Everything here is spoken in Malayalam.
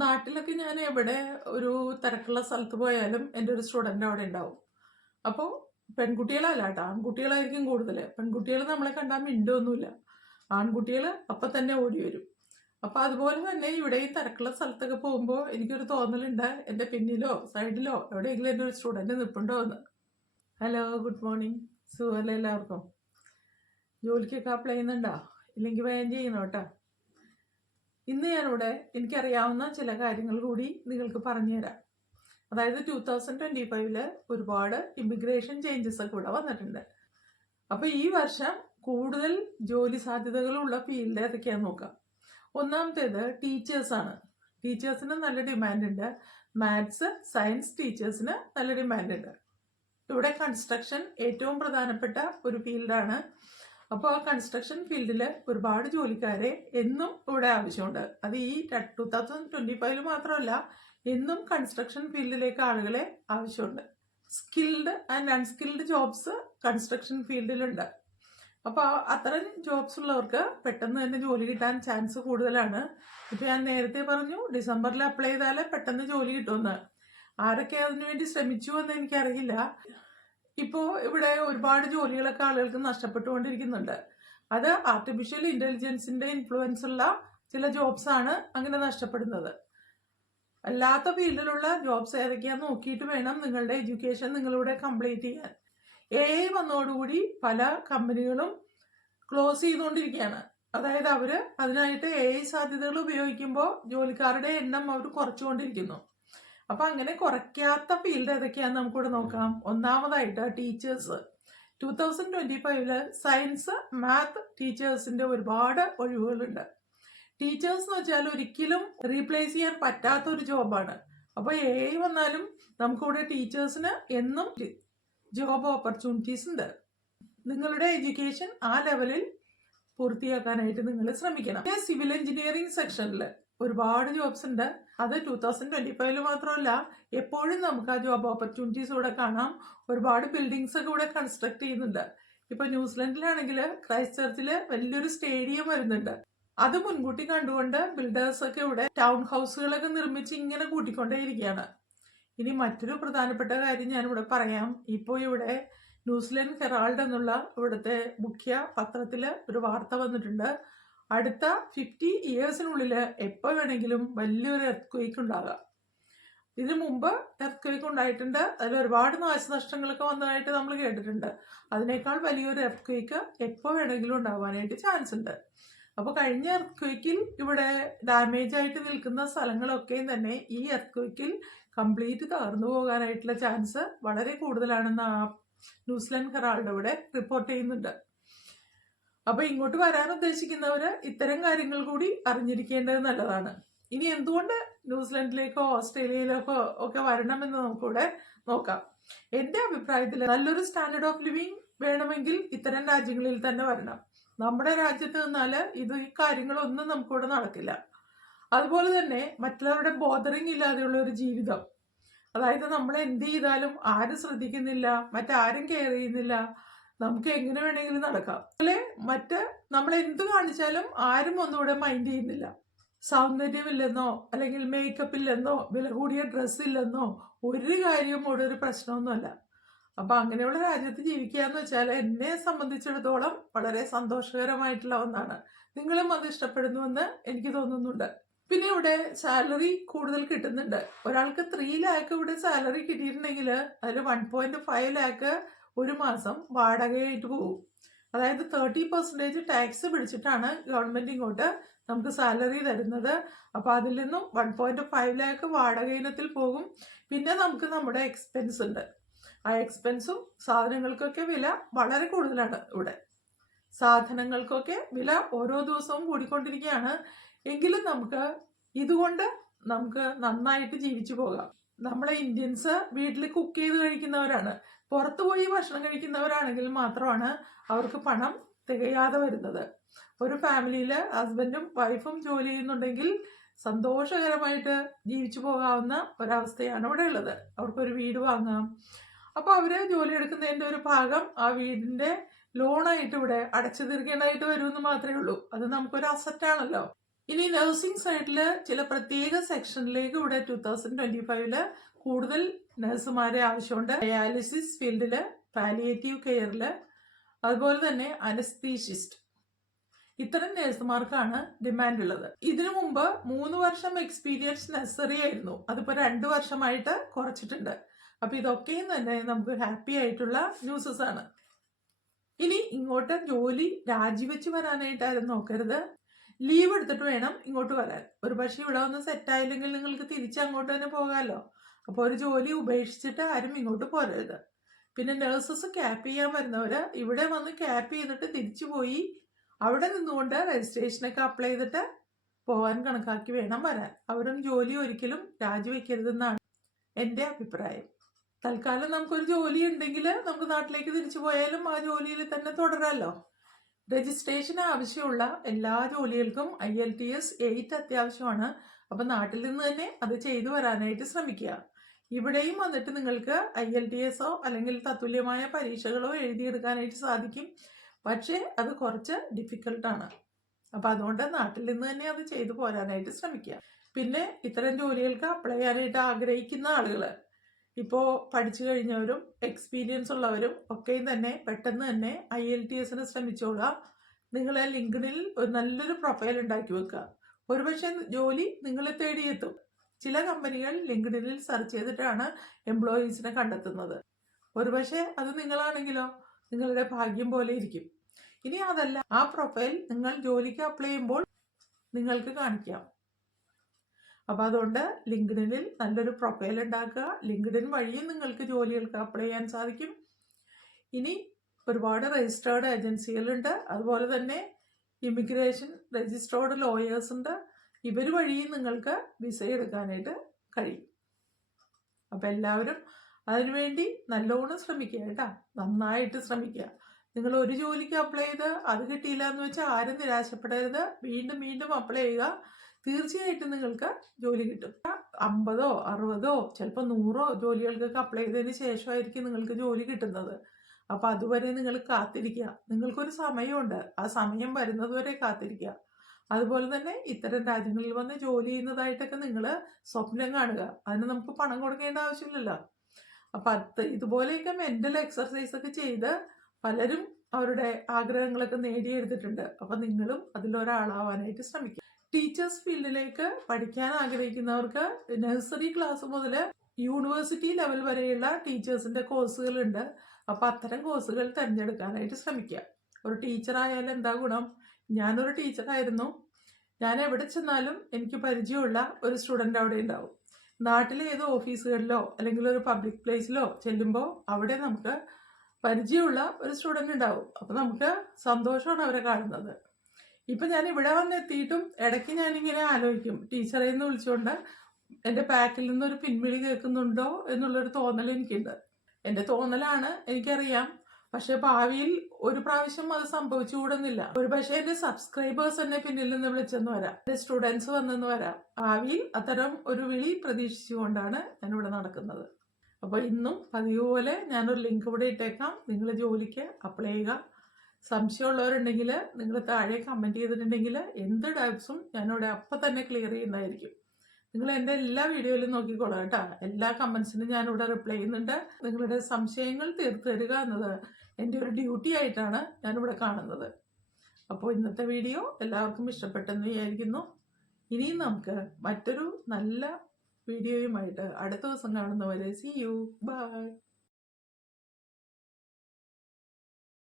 നാട്ടിലൊക്കെ ഞാൻ എവിടെ ഒരു തിരക്കുള്ള സ്ഥലത്ത് പോയാലും എന്റെ ഒരു സ്റ്റുഡന്റ് അവിടെ ഉണ്ടാവും. അപ്പോൾ പെൺകുട്ടികളല്ല കേട്ടോ ആൺകുട്ടികളായിരിക്കും കൂടുതൽ. പെൺകുട്ടികൾ നമ്മളെ കണ്ടാൽ മിണ്ടൊന്നുമില്ല ആൺകുട്ടികൾ അപ്പം തന്നെ ഓടി വരും. അപ്പം അതുപോലെ തന്നെ ഇവിടെ ഈ തിരക്കുള്ള സ്ഥലത്തൊക്കെ പോകുമ്പോൾ എനിക്കൊരു തോന്നലുണ്ട്. എന്റെ പിന്നിലോ സൈഡിലോ എവിടെയെങ്കിലും എന്റെ ഒരു സ്റ്റുഡന്റ് നിൽപ്പുണ്ടോ എന്ന്. ഹലോ ഗുഡ് മോർണിംഗ് സുഖമല്ലേ എല്ലാവർക്കും? ജോലിക്കൊക്കെ അപ്ലൈ ചെയ്യുന്നുണ്ടോ? ഇല്ലെങ്കിൽ വേഗം ചെയ്യണം ഇന്ന് ഞാനിവിടെ എനിക്കറിയാവുന്ന ചില കാര്യങ്ങൾ കൂടി നിങ്ങൾക്ക് പറഞ്ഞുതരാം. അതായത് ടൂ തൗസൻഡ് ട്വന്റി ഫൈവിൽ ഒരുപാട് ഇമിഗ്രേഷൻ ചേഞ്ചസ് ഒക്കെ ഇവിടെ വന്നിട്ടുണ്ട്. അപ്പോൾ ഈ വർഷം കൂടുതൽ ജോലി സാധ്യതകളുള്ള ഫീൽഡ് ഏതൊക്കെയാണെന്ന് നോക്കാം. ഒന്നാമത്തേത് ടീച്ചേഴ്സാണ് ടീച്ചേഴ്സിന് നല്ല ഡിമാൻഡ് ഉണ്ട്. മാത്സ് സയൻസ് ടീച്ചേഴ്സിന് നല്ല ഡിമാൻഡ് ഉണ്ട്. ഇവിടെ കൺസ്ട്രക്ഷൻ ഏറ്റവും പ്രധാനപ്പെട്ട ഒരു ഫീൽഡാണ് അപ്പോൾ ആ കൺസ്ട്രക്ഷൻ ഫീൽഡിൽ ഒരുപാട് ജോലിക്കാരെ എന്നും ഇവിടെ ആവശ്യമുണ്ട്. അത് ഈ ടു തൗസൻഡ് ട്വന്റി ഫൈവിൽ മാത്രമല്ല എന്നും കൺസ്ട്രക്ഷൻ ഫീൽഡിലേക്ക് ആളുകളെ ആവശ്യമുണ്ട്. Skilled and unskilled jobs construction ഫീൽഡിലുണ്ട് അപ്പോൾ അത്തരം ജോബ്സ് ഉള്ളവർക്ക് പെട്ടെന്ന് തന്നെ ജോലി കിട്ടാൻ ചാൻസ് കൂടുതലാണ്. ഇപ്പോൾ ഞാൻ നേരത്തെ പറഞ്ഞു ഡിസംബറിൽ അപ്ലൈ ചെയ്താൽ പെട്ടെന്ന് ജോലി കിട്ടുമെന്ന് ആരൊക്കെ അതിനുവേണ്ടി ശ്രമിച്ചു എന്ന് എനിക്കറിയില്ല. ഇപ്പോൾ ഇവിടെ ഒരുപാട് ജോലികളൊക്കെ ആളുകൾക്ക് നഷ്ടപ്പെട്ടുകൊണ്ടിരിക്കുന്നുണ്ട്. അത് ആർട്ടിഫിഷ്യൽ ഇന്റലിജൻസിന്റെ ഇൻഫ്ലുവൻസ് ഉള്ള ചില ജോബ്സ് ആണ് അങ്ങനെ നഷ്ടപ്പെടുന്നത്. അല്ലാത്ത ഫീൽഡിലുള്ള ജോബ്സ് ഏതൊക്കെയാണെന്ന് നോക്കിയിട്ട് വേണം നിങ്ങളുടെ എഡ്യൂക്കേഷൻ നിങ്ങളിവിടെ കംപ്ലീറ്റ് ചെയ്യാൻ. എ ഐ വന്നതോടുകൂടി പല കമ്പനികളും ക്ലോസ് ചെയ്തുകൊണ്ടിരിക്കുകയാണ്. അതായത് അവർ അതിനായിട്ട് എ ഐ സാധ്യതകൾ ഉപയോഗിക്കുമ്പോൾ ജോലിക്കാരുടെ എണ്ണം അവർ കുറച്ചുകൊണ്ടിരിക്കുന്നു. അപ്പൊ അങ്ങനെ കുറയ്ക്കാത്ത ഫീൽഡ് ഏതൊക്കെയാണെന്ന് നമുക്കിവിടെ നോക്കാം. ഒന്നാമതായിട്ട് ടീച്ചേഴ്സ് ടു തൗസൻഡ് ട്വന്റി ഫൈവിൽ സയൻസ് മാത്ത് ടീച്ചേഴ്സിന്റെ ഒരുപാട് ഒഴിവുകളുണ്ട്. ടീച്ചേഴ്സ് എന്ന് വെച്ചാൽ ഒരിക്കലും റീപ്ലേസ് ചെയ്യാൻ പറ്റാത്ത ഒരു ജോബാണ് അപ്പോൾ ഐ വന്നാലും നമുക്കിവിടെ ടീച്ചേഴ്സിന് എന്നും ജോബ് ഓപ്പർച്യൂണിറ്റീസ് ഉണ്ട്. നിങ്ങളുടെ എഡ്യൂക്കേഷൻ ആ ലെവലിൽ പൂർത്തിയാക്കാനായിട്ട് നിങ്ങൾ ശ്രമിക്കണം. സിവിൽ എഞ്ചിനീയറിംഗ് സെക്ഷനിൽ ഒരുപാട് ജോബ്സ് ഉണ്ട്. അത് ടൂ തൗസൻഡ് ട്വന്റി ഫൈവിൽ മാത്രമല്ല എപ്പോഴും നമുക്ക് ആ ജോബ് ഓപ്പർച്യൂണിറ്റീസ് ഇവിടെ കാണാം. ഒരുപാട് ബിൽഡിങ്സ് ഒക്കെ ഇവിടെ കൺസ്ട്രക്ട് ചെയ്യുന്നുണ്ട്. ഇപ്പൊ ന്യൂസിലൻഡിലാണെങ്കിൽ ക്രൈസ്റ്റ് ചർച്ചിൽ വലിയൊരു സ്റ്റേഡിയം വരുന്നുണ്ട്. അത് മുൻകൂട്ടി കണ്ടുകൊണ്ട് ബിൽഡേഴ്സ് ഒക്കെ ഇവിടെ ടൗൺ ഹൗസുകളൊക്കെ നിർമ്മിച്ച് ഇങ്ങനെ കൂട്ടിക്കൊണ്ടേയിരിക്കുകയാണ്. ഇനി മറ്റൊരു പ്രധാനപ്പെട്ട കാര്യം ഞാൻ ഇവിടെ പറയാം. ഇപ്പോൾ ഇവിടെ ന്യൂസിലൻഡ് ഹെറാൾഡ് എന്നുള്ള ഇവിടുത്തെ മുഖ്യ പത്രത്തിൽ ഒരു വാർത്ത വന്നിട്ടുണ്ട്. അടുത്ത ഫിഫ്റ്റി ഇയേഴ്സിനുള്ളിൽ എപ്പോൾ വേണമെങ്കിലും വലിയൊരു എർത്ത് ക്വേക്ക് ഉണ്ടാകാം. ഇതിനു മുമ്പ് എർത്ത് ക്വേക്ക് ഉണ്ടായിട്ടുണ്ട്. അതിൽ ഒരുപാട് നാശനഷ്ടങ്ങളൊക്കെ വന്നതായിട്ട് നമ്മൾ കേട്ടിട്ടുണ്ട്. അതിനേക്കാൾ വലിയൊരു എർത്ത് ക്വേക്ക് എപ്പോൾ വേണമെങ്കിലും ഉണ്ടാവാനായിട്ട് ചാൻസ് ഉണ്ട്. അപ്പോൾ കഴിഞ്ഞ എർത്ത് ക്വേക്കിൽ ഇവിടെ ഡാമേജ് ആയിട്ട് നിൽക്കുന്ന സ്ഥലങ്ങളൊക്കെയും തന്നെ ഈ എർത്ത് ക്വേക്കിൽ കംപ്ലീറ്റ് തകർന്നു പോകാനായിട്ടുള്ള ചാൻസ് വളരെ കൂടുതലാണെന്ന് ആ ന്യൂസിലാൻഡ് ഹെറാൾഡ് ഇവിടെ റിപ്പോർട്ട് ചെയ്യുന്നുണ്ട്. അപ്പൊ ഇങ്ങോട്ട് വരാൻ ഉദ്ദേശിക്കുന്നവര് ഇത്തരം കാര്യങ്ങൾ കൂടി അറിഞ്ഞിരിക്കേണ്ടത് നല്ലതാണ്. ഇനി എന്തുകൊണ്ട് ന്യൂസിലൻഡിലേക്കോ ഓസ്ട്രേലിയയിലേക്കോ ഒക്കെ വരണമെന്ന് നമുക്കിവിടെ നോക്കാം. എന്റെ അഭിപ്രായത്തിൽ നല്ലൊരു സ്റ്റാൻഡേർഡ് ഓഫ് ലിവിങ് വേണമെങ്കിൽ ഇത്തരം രാജ്യങ്ങളിൽ തന്നെ വരണം. നമ്മുടെ രാജ്യത്ത് നിന്നാൽ ഇത് ഈ കാര്യങ്ങളൊന്നും നമുക്കിവിടെ നടക്കില്ല. അതുപോലെ തന്നെ മറ്റുള്ളവരുടെ ബോധറിങ് ഇല്ലാതെയുള്ള ഒരു ജീവിതം. അതായത് നമ്മൾ എന്ത് ചെയ്താലും ആരും ശ്രദ്ധിക്കുന്നില്ല മറ്റാരും കെയർ ചെയ്യുന്നില്ല നമുക്ക് എങ്ങനെ വേണമെങ്കിലും നടക്കാം. അതുപോലെ മറ്റ് നമ്മൾ എന്ത് കാണിച്ചാലും ആരും ഒന്നുകൂടെ മൈൻഡ് ചെയ്യുന്നില്ല. സൗന്ദര്യമില്ലെന്നോ അല്ലെങ്കിൽ മേക്കപ്പ് ഇല്ലെന്നോ വില കൂടിയ ഡ്രസ്സ് ഇല്ലെന്നോ ഒരു കാര്യവും ഇവിടെ ഒരു പ്രശ്നമൊന്നുമല്ല. അപ്പൊ അങ്ങനെയുള്ള രാജ്യത്ത് ജീവിക്കുക എന്ന് വെച്ചാൽ എന്നെ സംബന്ധിച്ചിടത്തോളം വളരെ സന്തോഷകരമായിട്ടുള്ള ഒന്നാണ്. നിങ്ങളും അത് ഇഷ്ടപ്പെടുന്നുവെന്ന് എനിക്ക് തോന്നുന്നുണ്ട്. പിന്നെ ഇവിടെ സാലറി കൂടുതൽ കിട്ടുന്നുണ്ട്. ഒരാൾക്ക് ത്രീ ലാക്ക് ഇവിടെ സാലറി കിട്ടിയിട്ടുണ്ടെങ്കിൽ അതിൽ വൺ പോയിന്റ് ഫൈവ് ലാക്ക് ഒരു മാസം വാടകയായിട്ട് പോകും. അതായത് തേർട്ടി പെർസെന്റേജ് ടാക്സ് പിടിച്ചിട്ടാണ് ഗവൺമെന്റ് ഇങ്ങോട്ട് നമുക്ക് സാലറി തരുന്നത്. അപ്പോൾ അതിൽ നിന്നും വൺ പോയിന്റ് ഫൈവ് ലാക്ക് വാടക ഇനത്തിൽ പോകും. പിന്നെ നമുക്ക് നമ്മുടെ എക്സ്പെൻസ് ഉണ്ട്. ആ എക്സ്പെൻസും സാധനങ്ങൾക്കൊക്കെ വില വളരെ കൂടുതലാണ് ഇവിടെ. സാധനങ്ങൾക്കൊക്കെ വില ഓരോ ദിവസവും കൂടിക്കൊണ്ടിരിക്കുകയാണ്. എങ്കിലും നമുക്ക് ഇതുകൊണ്ട് നമുക്ക് നന്നായിട്ട് ജീവിച്ചു പോകാം. നമ്മളെ ഇന്ത്യൻസ് വീട്ടിൽ കുക്ക് ചെയ്ത് കഴിക്കുന്നവരാണ്. പുറത്തു പോയി ഭക്ഷണം കഴിക്കുന്നവരാണെങ്കിൽ മാത്രമാണ് അവർക്ക് പണം തികയാതെ വരുന്നത്. ഒരു ഫാമിലിയിൽ ഹസ്ബൻഡും വൈഫും ജോലി ചെയ്യുന്നുണ്ടെങ്കിൽ സന്തോഷകരമായിട്ട് ജീവിച്ചു പോകാവുന്ന ഒരവസ്ഥയാണ് ഇവിടെ ഉള്ളത്. അവർക്കൊരു വീട് വാങ്ങാം. അപ്പോൾ അവർ ജോലി എടുക്കുന്നതിന്റെ ഒരു ഭാഗം ആ വീടിന്റെ ലോണായിട്ട് ഇവിടെ അടച്ചു തീർക്കേണ്ടതായിട്ട് വരുമെന്ന് മാത്രമേ ഉള്ളൂ. അത് നമുക്കൊരു അസറ്റാണല്ലോ ഇനി നഴ്സിംഗ് സൈഡിൽ ചില പ്രത്യേക സെക്ഷനിലേക്ക് ഇവിടെ ടൂ തൗസൻഡ് ട്വന്റി ഫൈവിൽ കൂടുതൽ നഴ്സുമാരെ ആവശ്യമുണ്ട്. ഡയാലിസിസ് ഫീൽഡിൽ പാലിയേറ്റീവ് കെയറിൽ അതുപോലെ തന്നെ അനസ്തീഷിസ്റ്റ് ഇത്തരം നഴ്സുമാർക്കാണ് ഡിമാൻഡ് ഉള്ളത്. ഇതിനു മുമ്പ് മൂന്ന് വർഷം എക്സ്പീരിയൻസ് നെസറി ആയിരുന്നു. അതിപ്പോ രണ്ടു വർഷമായിട്ട് കുറച്ചിട്ടുണ്ട്. അപ്പോൾ ഇതൊക്കെയും തന്നെ നമുക്ക് ഹാപ്പി ആയിട്ടുള്ള ന്യൂസസ് ആണ്. ഇനി ഇങ്ങോട്ട് ജോലി രാജിവെച്ച് വരാനായിട്ടായിരുന്നു നോക്കരുത്. ലീവ് എടുത്തിട്ട് വേണം ഇങ്ങോട്ട് വരാൻ. ഒരു പക്ഷേ ഇവിടെ ഒന്ന് സെറ്റായില്ലെങ്കിൽ നിങ്ങൾക്ക് തിരിച്ച് അങ്ങോട്ട് തന്നെ പോകാമല്ലോ അപ്പോൾ ഒരു ജോലി ഉപേക്ഷിച്ചിട്ട് ആരും ഇങ്ങോട്ട് പോരരുത്. പിന്നെ നഴ്സസ് ക്യാപ്പ് ചെയ്യാൻ വരുന്നവർ ഇവിടെ വന്ന് ക്യാപ്പ് ചെയ്തിട്ട് തിരിച്ചു പോയി അവിടെ നിന്നുകൊണ്ട് രജിസ്ട്രേഷനൊക്കെ അപ്ലൈ ചെയ്തിട്ട് പോകാൻ കണക്കാക്കി വേണം വരാൻ. അവരും ജോലി ഒരിക്കലും രാജിവെക്കരുതെന്നാണ് എന്റെ അഭിപ്രായം. തൽക്കാലം നമുക്കൊരു ജോലി ഉണ്ടെങ്കിൽ നമുക്ക് നാട്ടിലേക്ക് തിരിച്ചു പോയാലും ആ ജോലിയിൽ തന്നെ തുടരാമല്ലോ രജിസ്ട്രേഷൻ ആവശ്യമുള്ള എല്ലാ ജോലികൾക്കും I L T S eight അത്യാവശ്യമാണ്. അപ്പം നാട്ടിൽ നിന്ന് തന്നെ അത് ചെയ്തു വരാനായിട്ട് ശ്രമിക്കുക. ഇവിടെയും വന്നിട്ട് നിങ്ങൾക്ക് ഐ എൽ ടി എസോ അല്ലെങ്കിൽ തത്തുല്യമായ പരീക്ഷകളോ എഴുതിയെടുക്കാനായിട്ട് സാധിക്കും. പക്ഷേ അത് കുറച്ച് ഡിഫിക്കൽട്ടാണ് അപ്പം അതുകൊണ്ട് നാട്ടിൽ നിന്ന് തന്നെ അത് ചെയ്തു പോരാനായിട്ട് ശ്രമിക്കുക. പിന്നെ ഇത്തരം ജോലികൾക്ക് അപ്ലൈ ചെയ്യാനായിട്ട് ആഗ്രഹിക്കുന്ന ആളുകൾ ഇപ്പോൾ പഠിച്ചു കഴിഞ്ഞവരും എക്സ്പീരിയൻസ് ഉള്ളവരും ഒക്കെയും തന്നെ പെട്ടെന്ന് തന്നെ ഐ എൽ ടി എസിന് ശ്രമിച്ചോളുക. നിങ്ങളെ ലിങ്ക്ഡിനിൽ ഒരു നല്ലൊരു പ്രൊഫൈൽ ഉണ്ടാക്കി വെക്കുക. ഒരുപക്ഷെ ജോലി നിങ്ങളെ തേടിയെത്തും ചില കമ്പനികൾ ലിങ്ക്ഡിനിൽ സെർച്ച് ചെയ്തിട്ടാണ് എംപ്ലോയീസിനെ കണ്ടെത്തുന്നത്. ഒരുപക്ഷെ അത് നിങ്ങളാണെങ്കിലോ നിങ്ങളുടെ ഭാഗ്യം പോലെ ഇരിക്കും. ഇനി അതല്ല ആ പ്രൊഫൈൽ നിങ്ങൾ ജോലിക്ക് അപ്ലൈ ചെയ്യുമ്പോൾ നിങ്ങൾക്ക് കാണിക്കാം. അപ്പോൾ അതുകൊണ്ട് ലിങ്ക്ഡിനിൽ നല്ലൊരു പ്രൊഫൈൽ ഉണ്ടാക്കുക. ലിങ്ക്ഡിൻ വഴിയും നിങ്ങൾക്ക് ജോലികൾക്ക് അപ്ലൈ ചെയ്യാൻ സാധിക്കും. ഇനി ഒരുപാട് രജിസ്റ്റേർഡ് ഏജൻസികളുണ്ട് അതുപോലെ തന്നെ ഇമിഗ്രേഷൻ രജിസ്റ്റേർഡ് ലോയേഴ്സ് ഉണ്ട്. ഇവർ വഴിയും നിങ്ങൾക്ക് വിസ എടുക്കാനായിട്ട് കഴിയും. അപ്പം എല്ലാവരും അതിനുവേണ്ടി നല്ലോണം ശ്രമിക്കുക കേട്ടോ. നന്നായിട്ട് ശ്രമിക്കുക. നിങ്ങൾ ഒരു ജോലിക്ക് അപ്ലൈ ചെയ്ത് അത് കിട്ടിയില്ല എന്ന് വെച്ചാൽ ആരും നിരാശപ്പെടരുത്. വീണ്ടും വീണ്ടും അപ്ലൈ ചെയ്യുക. തീർച്ചയായിട്ടും നിങ്ങൾക്ക് ജോലി കിട്ടും. അമ്പതോ അറുപതോ ചിലപ്പോൾ നൂറോ ജോലികൾക്കൊക്കെ അപ്ലൈ ചെയ്തതിന് ശേഷമായിരിക്കും നിങ്ങൾക്ക് ജോലി കിട്ടുന്നത്. അപ്പം അതുവരെ നിങ്ങൾ കാത്തിരിക്കുക. നിങ്ങൾക്കൊരു സമയമുണ്ട്. ആ സമയം വരുന്നതുവരെ കാത്തിരിക്കുക. അതുപോലെ തന്നെ ഇത്തരം രാജ്യങ്ങളിൽ വന്ന് ജോലി ചെയ്യുന്നതായിട്ടൊക്കെ നിങ്ങൾ സ്വപ്നം കാണുക. അതിന് നമുക്ക് പണം കൊടുക്കേണ്ട ആവശ്യമില്ലല്ലോ. അപ്പം അത് ഇതുപോലെയൊക്കെ മെന്റൽ എക്സർസൈസ് ഒക്കെ ചെയ്ത് പലരും അവരുടെ ആഗ്രഹങ്ങളൊക്കെ നേടിയെടുത്തിട്ടുണ്ട്. അപ്പം നിങ്ങളും അതിലൊരാളാവാനായിട്ട് ശ്രമിക്കുക. ടീച്ചേഴ്സ് ഫീൽഡിലേക്ക് പഠിക്കാൻ ആഗ്രഹിക്കുന്നവർക്ക് നഴ്സറി ക്ലാസ് മുതൽ യൂണിവേഴ്സിറ്റി ലെവൽ വരെയുള്ള ടീച്ചേഴ്സിന്റെ കോഴ്സുകളുണ്ട്. അപ്പൊ അത്തരം കോഴ്സുകൾ തിരഞ്ഞെടുക്കാനായിട്ട് ശ്രമിക്കുക. ഒരു ടീച്ചറായാലും എന്താ ഗുണം? ഞാനൊരു ടീച്ചറായിരുന്നു. ഞാൻ എവിടെ ചെന്നാലും എനിക്ക് പരിചയമുള്ള ഒരു സ്റ്റുഡന്റ് അവിടെ ഉണ്ടാവും. നാട്ടിലെ ഏതോ ഓഫീസുകളിലോ അല്ലെങ്കിൽ ഒരു പബ്ലിക് പ്ലേസിലോ ചെല്ലുമ്പോൾ അവിടെ നമുക്ക് പരിചയമുള്ള ഒരു സ്റ്റുഡന്റ് ഉണ്ടാവും. അപ്പം നമുക്ക് സന്തോഷമാണ് അവരെ കാണുന്നത്. ഇപ്പം ഞാൻ ഇവിടെ വന്നെത്തിയിട്ടും ഇടയ്ക്ക് ഞാനിങ്ങനെ ആലോചിക്കും. ടീച്ചറെ എന്ന് വിളിച്ചുകൊണ്ട് എന്റെ പാക്കിൽ നിന്ന് ഒരു പിൻവിളി കേൾക്കുന്നുണ്ടോ എന്നുള്ളൊരു തോന്നൽ എനിക്കുണ്ട്. എന്റെ തോന്നലാണ് എനിക്കറിയാം. പക്ഷെ ഭാവിയിൽ ഒരു പ്രാവശ്യം അത് സംഭവിച്ചുകൂടുന്നില്ല. ഒരു പക്ഷേ എന്റെ സബ്സ്ക്രൈബേഴ്സ് എന്നെ പിന്നിൽ നിന്ന് വിളിച്ചെന്ന് വരാം. എന്റെ സ്റ്റുഡൻസ് വന്നെന്ന് വരാം. ഭാവിയിൽ അത്തരം ഒരു വിളി പ്രതീക്ഷിച്ചുകൊണ്ടാണ് ഞാൻ ഇവിടെ നടക്കുന്നത്. അപ്പോൾ ഇന്നും പതിവ് പോലെ ഞാനൊരു ലിങ്ക് ഇവിടെ ഇട്ടേക്കാം. നിങ്ങൾ ജോലിക്ക് അപ്ലൈ ചെയ്യുക. സംശയമുള്ളവരുണ്ടെങ്കിൽ നിങ്ങൾ താഴെ കമന്റ് ചെയ്തിട്ടുണ്ടെങ്കിൽ എന്ത് ഡൗട്ട്സും ഞാനിവിടെ അപ്പം തന്നെ ക്ലിയർ ചെയ്യുന്നതായിരിക്കും. നിങ്ങൾ എന്റെ എല്ലാ വീഡിയോയിലും നോക്കിക്കോളാം കേട്ടോ. എല്ലാ കമൻസിനും ഞാനിവിടെ റിപ്ലൈ ചെയ്യുന്നുണ്ട്. നിങ്ങളുടെ സംശയങ്ങൾ തീർത്തു തരിക എന്നത് എന്റെ ഒരു ഡ്യൂട്ടി ആയിട്ടാണ് ഞാനിവിടെ കാണുന്നത്. അപ്പോൾ ഇന്നത്തെ വീഡിയോ എല്ലാവർക്കും ഇഷ്ടപ്പെട്ടെന്ന് വിചാരിക്കുന്നു. ഇനിയും നമുക്ക് മറ്റൊരു നല്ല വീഡിയോയുമായിട്ട് അടുത്ത ദിവസം കാണുന്നവരെ സി യു ബൈ